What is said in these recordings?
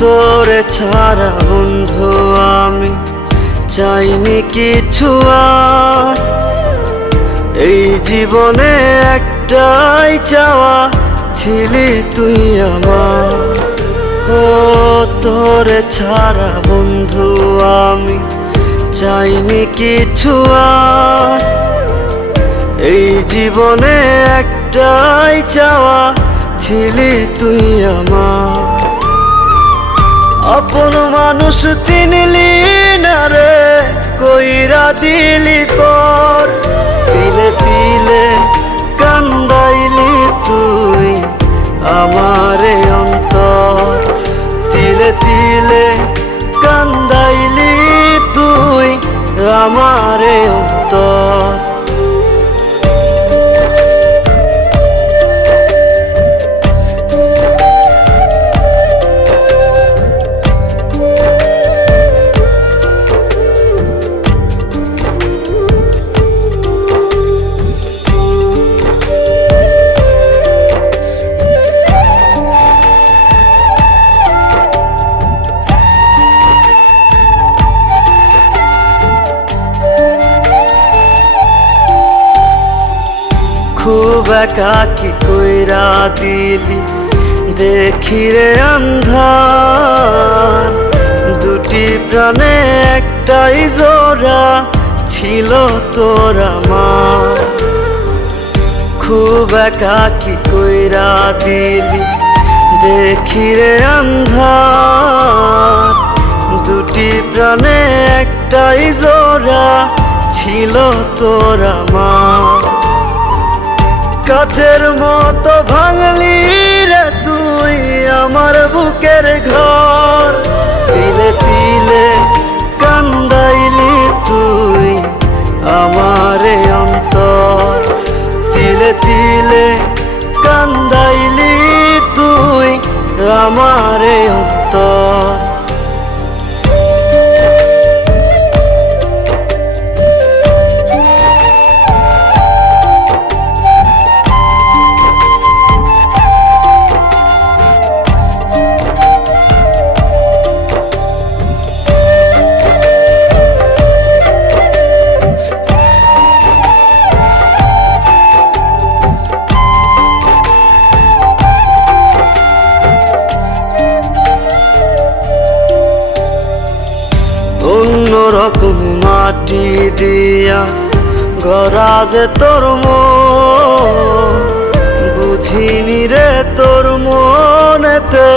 তোরে ছাড়া বন্ধু আমি চাইনি কিছু আর। এই জীবনে একটাই চাওয়া, ছিলি তুই আমার। ও তোরে ছাড়া বন্ধু আমি চাইনি কিছু আর। এই জীবনে একটাই চাওয়া, ছিলি তুই আমার। আপন মানুষ চিনলি না রে, কইরা দিলি পর। তিলে তিলে কান্দাইলি তুই আমারে অন্তর। তিলে তিলে কান্দাইলি তুই আমারে অন্তর। খুব একাকি কইরা দিলি দেখি রে আন্ধার। দুটি প্রাণে একটাই জোড়া ছিল তোর আমার। খুব একাকি কইরা দিলি দেখি রে আন্ধার। দুটি প্রাণে একটাই জোড়া ছিল তোর আমার। কাচের মতো ভাঙলি রে তুই আমার বুকের ঘর। তিলে তিলে কান্দাইলি তুই আমারে অন্তর। তিলে তিলে কান্দাইলি তুই আমারে অন্তর। অন্যরকম মাটি দিয়া গড়া যে তোর মন। বুঝিনি রে তোর মনেতে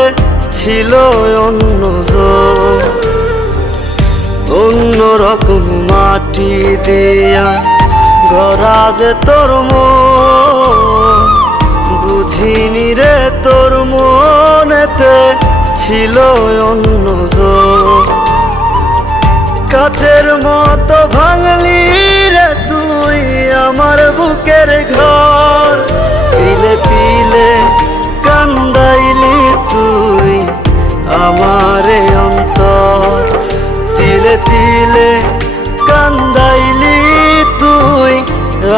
ছিল অন্যজন। অন্যরকম মাটি দিয়া গড়া যে তোর মন। বুঝিনি রে তোর মনেতে ছিল অন্যজন। কাচের মতো ভাঙলি রে তুই আমার বুকের ঘর। তিলে তিলে কান্দাইলি তুই আমারে অন্তর। তিলে তিলে কান্দাইলি তুই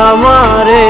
আমারে